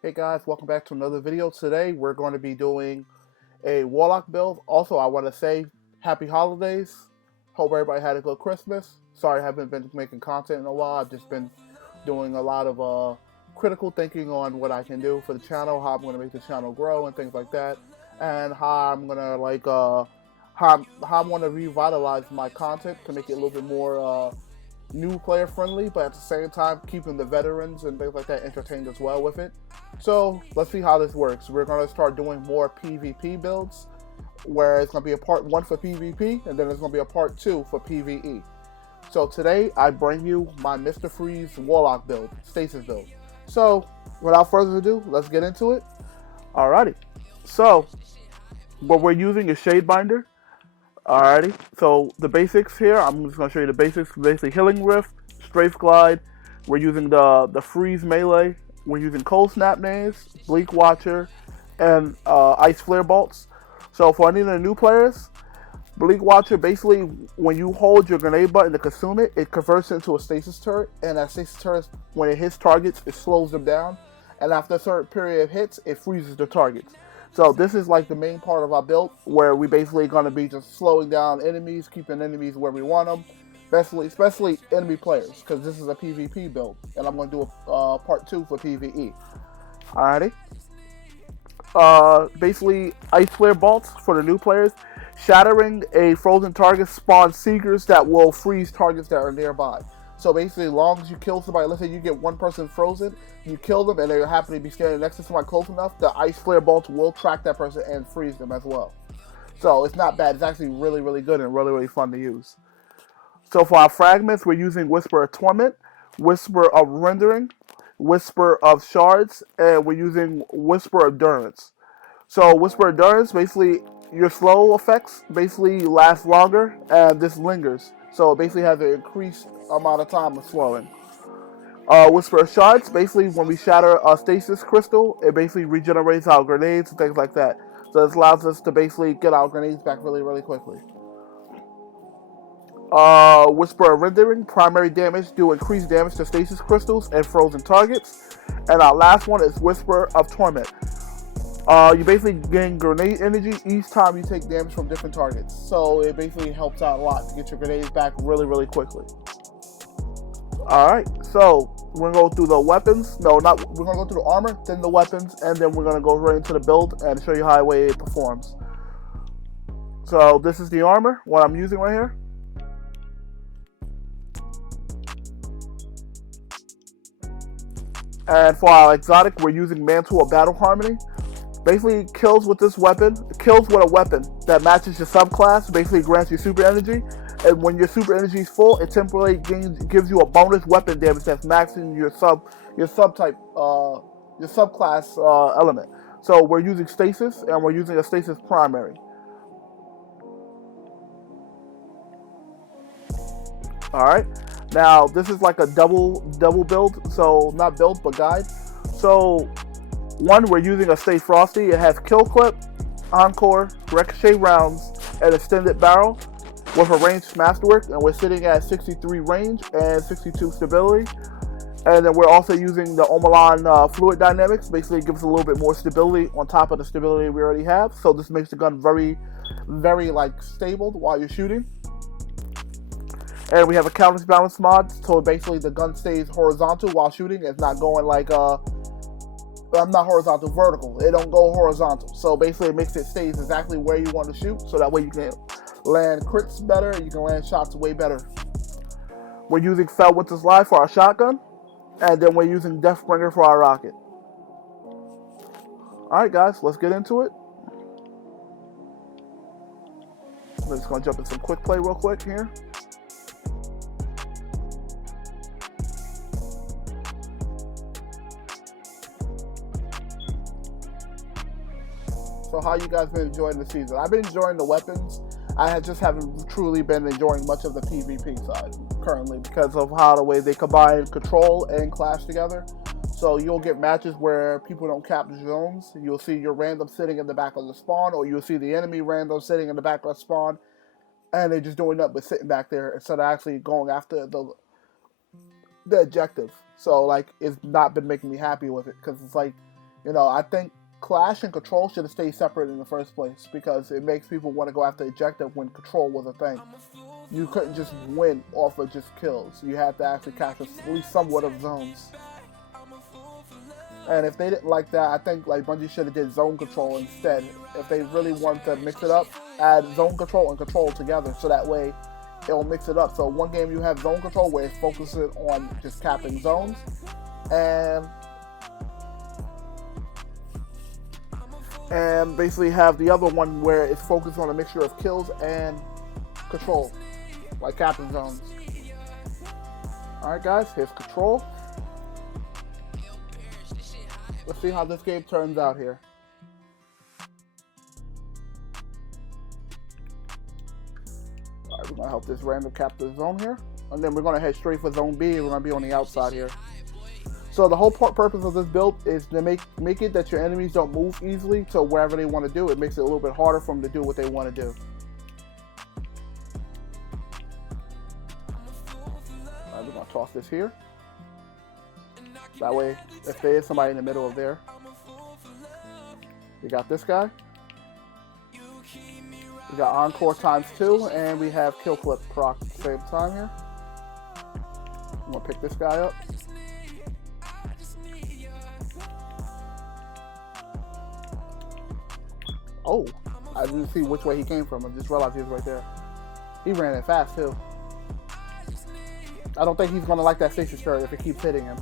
Hey guys, welcome back to another video. Today we're going to be doing a Warlock build. Also, I want to say happy holidays. Hope everybody had a good Christmas. Sorry I haven't been making content in a while. I've just been doing a lot of critical thinking on what I can do for the channel, how I'm going to make the channel grow and things like that, and how I'm going to how I'm going to revitalize my content to make it a little bit more new player friendly, but at the same time keeping the veterans and things like that entertained as well with it. So let's see how this works. We're going to start doing more PvP builds, where it's going to be a part 1 for PvP, and then there's going to be a part 2 for PvE. So today I bring you my Mr. Freeze Warlock build, Stasis build. So without further ado, let's get into it. Alrighty. So what we're using is Shade Binder. Alrighty, so the basics here, I'm just going to show you the basics. Basically, Healing Rift, Strafe Glide, we're using the Freeze Melee, we're using Cold Snap Names, Bleak Watcher, and Ice Flare Bolts. So for any of the new players, Bleak Watcher, basically, when you hold your grenade button to consume it, it converts it into a stasis turret, and that stasis turret, when it hits targets, it slows them down, and after a certain period of hits, it freezes the targets. So this is like the main part of our build, where we basically going to be just slowing down enemies, keeping enemies where we want them, especially enemy players, because this is a PvP build, and I'm going to do a part 2 for PvE. Alrighty. Basically, Ice Flare Bolts for the new players. Shattering a frozen target spawns Seekers that will freeze targets that are nearby. So basically, as long as you kill somebody, let's say you get one person frozen, you kill them, and they happen to be standing next to somebody close enough, the Ice Flare Bolts will track that person and freeze them as well. So it's not bad. It's actually really, really good and really, really fun to use. So for our fragments, we're using Whisper of Torment, Whisper of Rendering, Whisper of Shards, and we're using Whisper of Endurance. So Whisper of Endurance, basically, your slow effects basically last longer, and this lingers. So it basically has an increased amount of time of slowing. Whisper of Shards, basically when we shatter a stasis crystal, it basically regenerates our grenades and things like that. So this allows us to basically get our grenades back really, really quickly. Whisper of Rendering, primary damage, do increased damage to stasis crystals and frozen targets. And our last one is Whisper of Torment. You basically gain grenade energy each time you take damage from different targets. So it basically helps out a lot to get your grenades back really, really quickly. Alright, so we're going to go through the weapons. We're going to go through the armor, then the weapons, and then we're going to go right into the build and show you how it performs. So this is the armor, what I'm using right here. And for our exotic, we're using Mantle of Battle Harmony. Basically, kills with this weapon, kills with a weapon that matches your subclass, basically grants you super energy. And when your super energy is full, it temporarily gives you a bonus weapon damage that's maxing your subclass element. So we're using stasis, and we're using a stasis primary. All right. Now this is like a double build. So not build, but guide. So one, we're using a Stay Frosty. It has Kill Clip, Encore, Ricochet Rounds, and Extended Barrel with a ranged Masterwork, and we're sitting at 63 range and 62 stability. And then we're also using the Omelan Fluid Dynamics. Basically, it gives us a little bit more stability on top of the stability we already have. So this makes the gun very, very stable while you're shooting. And we have a counterbalance mod, so basically the gun stays horizontal while shooting. It's not going I'm not horizontal, vertical. It don't go horizontal. So basically it makes it stays exactly where you want to shoot, so that way you can land crits better, you can land shots way better. We're using Felwinter's Life for our shotgun, and then we're using Deathbringer for our rocket. Alright guys, let's get into it. I'm just going to jump in some quick play real quick here. So how you guys been enjoying the season? I've been enjoying the weapons. I just haven't truly been enjoying much of the PvP side currently because of how the way they combine control and clash together. So you'll get matches where people don't cap zones. You'll see your random sitting in the back of the spawn, or you'll see the enemy random sitting in the back of the spawn, and they're just doing nothing but sitting back there instead of actually going after the objective. So it's not been making me happy with it because it's You know, I think Clash and Control should have stayed separate in the first place because it makes people want to go after Ejective when Control was a thing. You couldn't just win off of just kills. You had to actually capture at least somewhat of zones. And if they didn't like that, I think like Bungie should have did zone control instead. If they really wanted to mix it up, add zone control and control together, so that way it'll mix it up. So one game you have zone control where it focuses on just capping zones, and basically have the other one where it's focused on a mixture of kills and control, like capping zones. Alright guys, here's control. Let's see how this game turns out here. Alright, we're going to help this random capture zone here. And then we're going to head straight for zone B. We're going to be on the outside here. So the whole purpose of this build is to make it that your enemies don't move easily to wherever they want to do. It makes it a little bit harder for them to do what they want to do. Alright, we're going to toss this here. That way, if there is somebody in the middle of there, we got this guy. We got Encore ×2, and we have Kill Clip proc at the same time here. I'm gonna pick this guy up. Oh, I didn't see which way he came from. I just realized he was right there. He ran in fast too. I don't think he's gonna like that stasis turret if it keeps hitting him.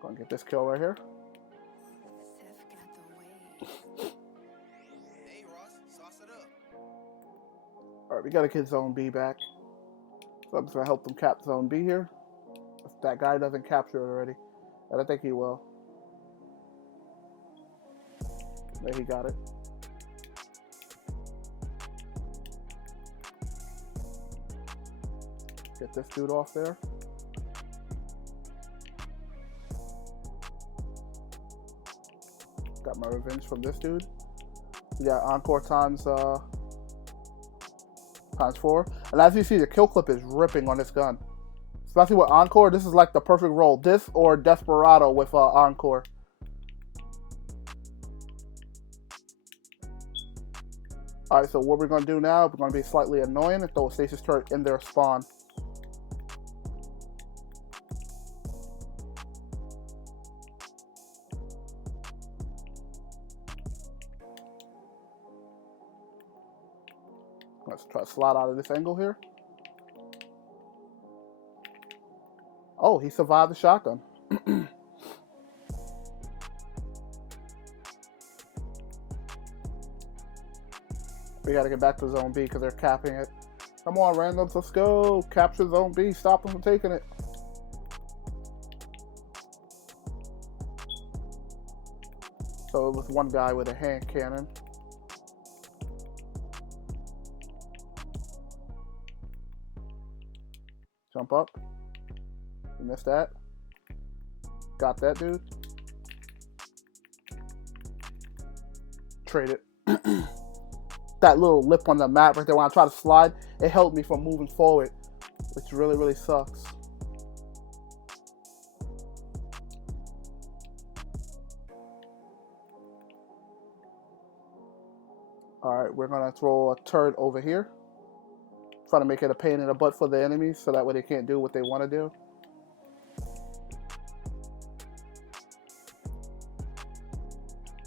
Gonna get this kill right here. Alright, we gotta get zone B back. So I'm just gonna help them cap zone B here. If that guy doesn't capture it already. And I think he will. There, he got it. Get this dude off there. Got my revenge from this dude. We got Encore ×4. And as you see, the kill clip is ripping on this gun. Especially with Encore, this is like the perfect role. This or Desperado with Encore. Alright, so what we're going to do now, we're going to be slightly annoying and throw a stasis turret in their spawn. Let's try to slide out of this angle here. Oh, he survived the shotgun. We gotta get back to zone B because they're capping it. Come on, randoms, let's go. Capture zone B, stop them from taking it. So it was one guy with a hand cannon. Jump up. You missed that. Got that dude. Trade it. That little lip on the map right there when I try to slide, it helped me from moving forward, which really, really sucks. Alright, we're gonna throw a turret over here. Try to make it a pain in the butt for the enemies so that way they can't do what they want to do.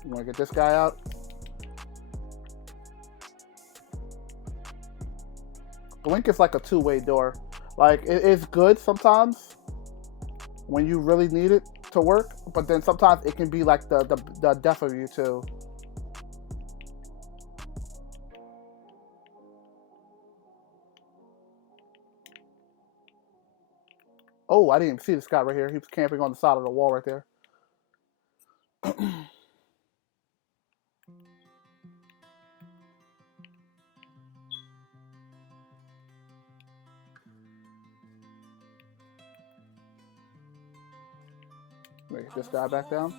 I'm gonna get this guy out. Blink is like a two-way door. Like, it's good sometimes when you really need it to work, but then sometimes it can be like the death of you too. Oh, I didn't even see this guy right here. He was camping on the side of the wall right there. Get this guy back down.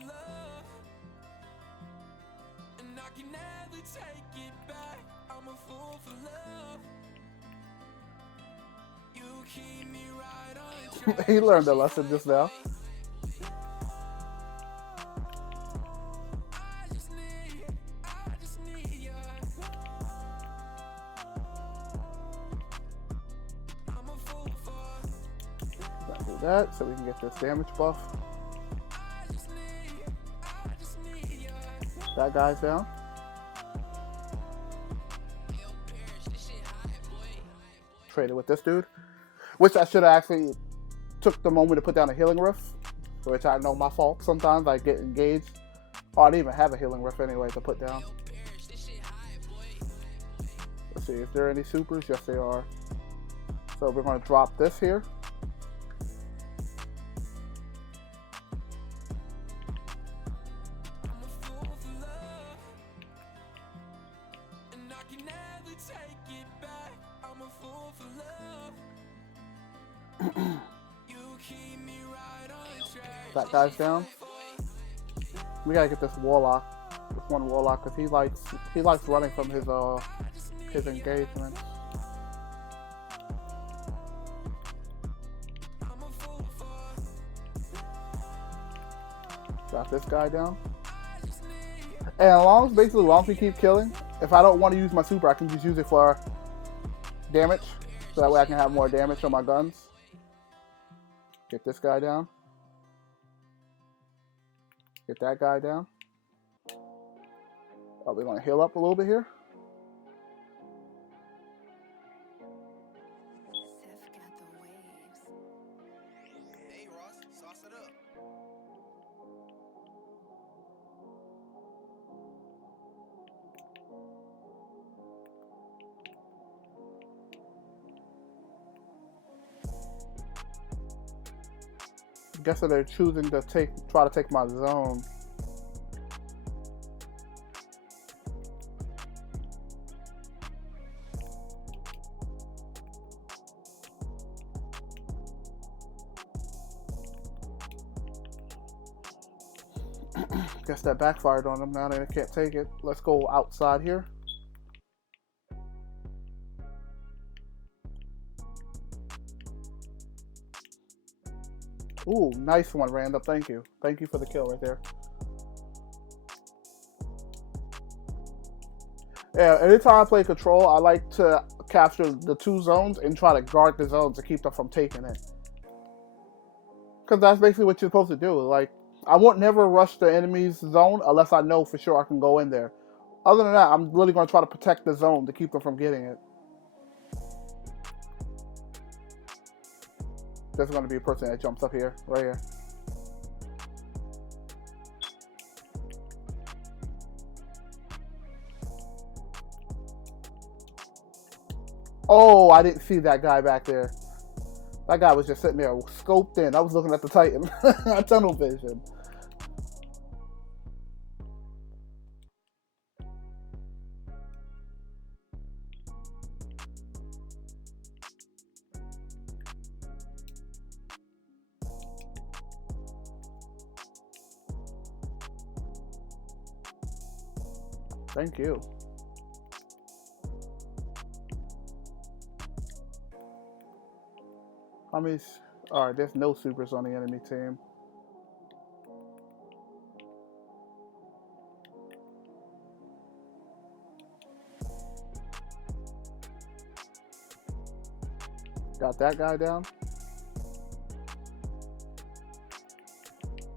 He learned a lesson just now. Gotta do that so we can get this damage buff. That guy's down. Traded with this dude, which I should have actually took the moment to put down a healing riff, which I know my fault. Sometimes I get engaged. Oh, I didn't even have a healing riff anyway to put down. Let's see, is there any supers? Yes, there are. So we're going to drop this here. That guy's down. We gotta get this Warlock, this one Warlock, because he likes running from his engagement. Got this guy down. And as long as we keep killing, if I don't want to use my super, I can just use it for damage, so that way I can have more damage on my guns. Get this guy down. Get that guy down. Oh, we're going to heal up a little bit here. Hey, Ross, sauce it up. Guess that they're choosing to try to take my zone. Guess that backfired on them. Now they can't take it. Let's go outside here. Ooh, nice one, Randall. Thank you. Thank you for the kill right there. Yeah, anytime I play control, I like to capture the two zones and try to guard the zones to keep them from taking it. Because that's basically what you're supposed to do. Like, I won't never rush the enemy's zone unless I know for sure I can go in there. Other than that, I'm really going to try to protect the zone to keep them from getting it. There's going to be a person that jumps up here, right here. Oh, I didn't see that guy back there. That guy was just sitting there scoped in. I was looking at the Titan. Tunnel vision. Thank you. How many? Alright, there's no supers on the enemy team. Got that guy down.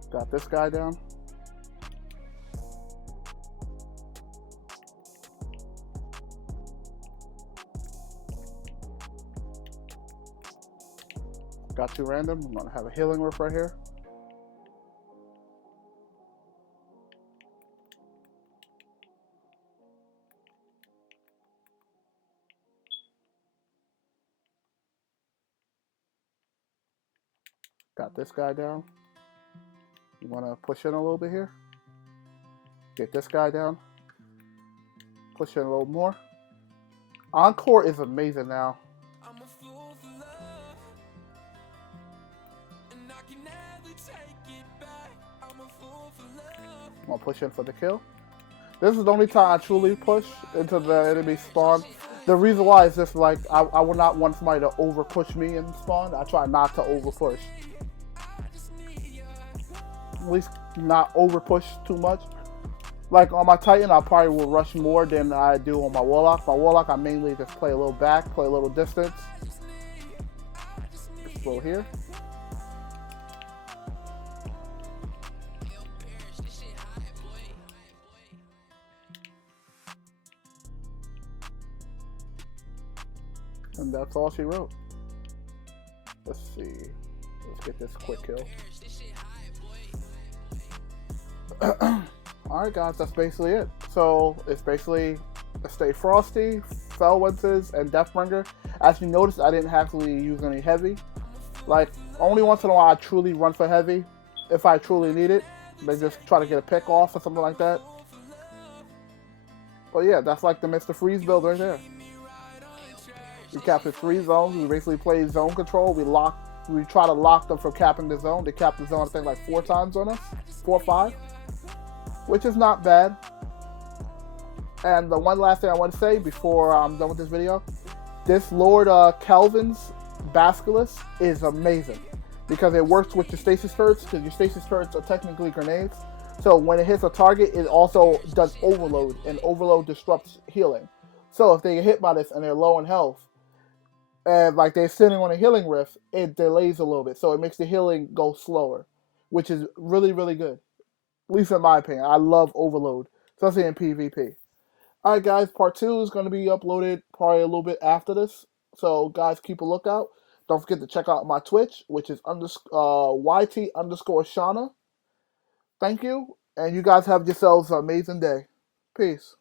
Got this guy down. Got two random. I'm gonna have a healing riff right here. Got this guy down. You wanna push in a little bit here? Get this guy down. Push in a little more. Encore is amazing now. I'm gonna push in for the kill. This is the only time I truly push into the enemy spawn. The reason why is just like I would not want somebody to over push me in spawn. I try not to over push. At least not over push too much. Like on my Titan, I probably will rush more than I do on my Warlock. My Warlock, I mainly just play a little back, play a little distance. Just throw here. And that's all she wrote. Let's see. Let's get this quick kill. Alright guys, that's basically it. So it's basically a Stay Frosty, Fellwinces, and Deathbringer. As you notice, I didn't actually use any heavy. Like, only once in a while I truly run for heavy, if I truly need it. They just try to get a pick off or something like that. But yeah, that's like the Mr. Freeze build right there. We captured 3 zones. We basically played zone control. We try to lock them from capping the zone. They capped the zone, I think, like 4 times on us. 4 or 5. Which is not bad. And the one last thing I want to say before I'm done with this video. This Lord Kelvin's Basilisk is amazing. Because it works with your stasis turrets. Because your stasis turrets are technically grenades. So when it hits a target, it also does overload. And overload disrupts healing. So if they get hit by this and they're low in health, and like they're sitting on a healing rift, it delays a little bit, so it makes the healing go slower, which is really, really good. At least in my opinion. I love overload, especially in PvP. Alright guys, part 2 is going to be uploaded probably a little bit after this, so guys keep a lookout. Don't forget to check out my Twitch, which is YT_Shauna. Thank you, and you guys have yourselves an amazing day. Peace.